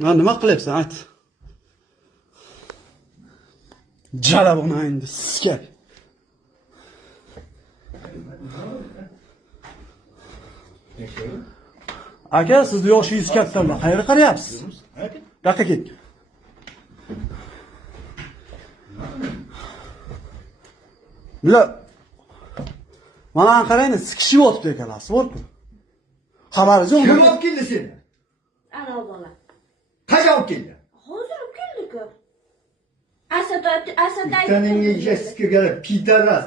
Nima qilyapsan, ayt. Jalab ona endi sizga. Aka, sizni yoshingiz kattami? Qayerga qarayapsiz? Yoqqa ket. Mila. Mana qarayni, sikishib o'tibdi ekanlar, bo'pti. Xabaringiz yo'qmi? Kim olib keldi seni? Ana bola. Qachon olib keldi? Hozir olib keldik-ku. Asad Taningga yesiga kelib, pidaras,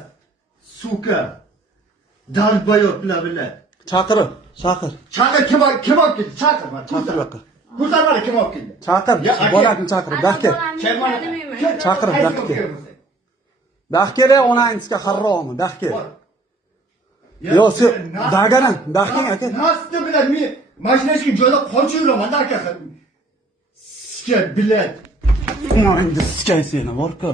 suka, dalbayot bilan. Chaqir. Chaqir kim olib keldi? Chaqir. Chaqir yoqqa. Ko'rsatmadi kim olib keldi? Chaqir. Bolani chaqir, dahka. Chaqir, dahka. Dahkada onangizga xarromi, dahka. Yo, sen dagadan, dahking aka. Nasıl bilan men mashinasiga joylab qochib yuraman, akasi. Sizga bilet. Endi sikay seni, bor-ku.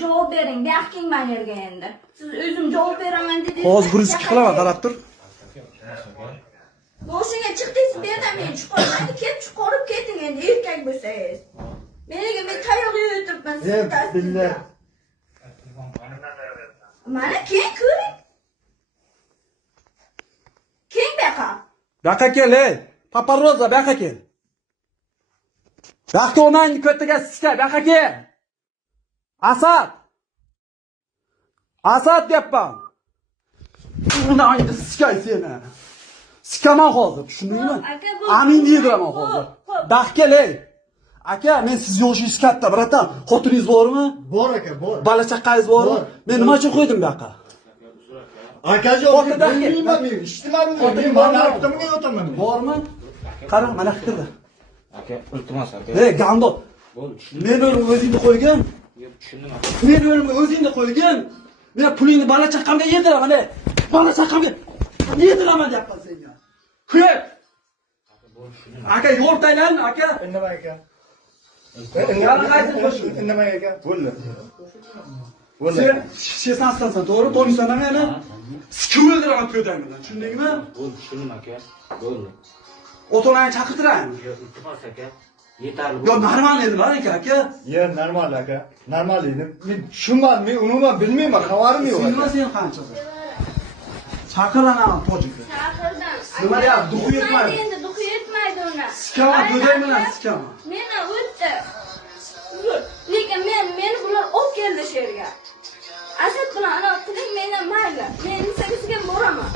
Javob bering, dahking men yerga endi. Siz o'zim javob beraman dedingiz. Hozir 102 qilaman, qarab tur. Moshinga chiqdingiz, bu yerdan meni chiqarmaydi. Chiqarib keting endi, erkak bo'lsangiz. Men tayoq yutibman sizga. Mana keng ko'ring. Keng baqa. Baqa kel, ey. Paparoza, baqa kel. Baqa onangni ko'taga sikay, baqa kel. Asad deyapman. Onangni sikay seni. Sikaman hozir, tushundingmi? Amin deydiman hozir. Baqa kel, ey. Aka, men siz yoshingiz katta, bratan. Xotiningiz bormi? Bor aka, bor. Bola chaqangiz bormi? Men nima uchun qo'ydim bu yoqqa? Akajon, bilmayman men, ishtimanmi? Men mana avtomobilga o'taman. Bormi? Qarang, mana fikrda. Aka, iltimos aka. Ey, gando. Men o'zimni o'zingni qo'ygin. Yo'q, tushundim aka. Men o'zimni o'zingni qo'ygin. Men pulingni bola chaqamga yediraman, ey. Bola chaqamga yediraman deyapman senga. Qo'y. Aka, yo'l taylan, aka. Nima aka? Yana qaysi qo'shin? Nima aka? Bo'ldi. Sen shesnastansan, to'g'ri? Tonisan meni? Sikib o'ldiraman to'ydan bilan, tushundingmi? Bo'ldi, tushundim aka. Bo'ldi. O'tonani chaqirtiraymi? Yo'q, iltimos aka. Yetarli. Yo, normal edilar aka. Ye, normal aka. Normal edi. Men tushunmadim, men umuman bilmayman, xabarim yo'q. Nima sen qanchasi? Chaqiraman tojikni. Chaqirdim. Nima deyapti? Duxu yetmaydi. Endi duxu yetmaydi uni. Sikaman, go'day bilan sikaman. Meni o'tdi. Lekin meni bular olib keldi shu yerga. Asad bilan ana qiling, meni mayli. Men Insagisiga boraman.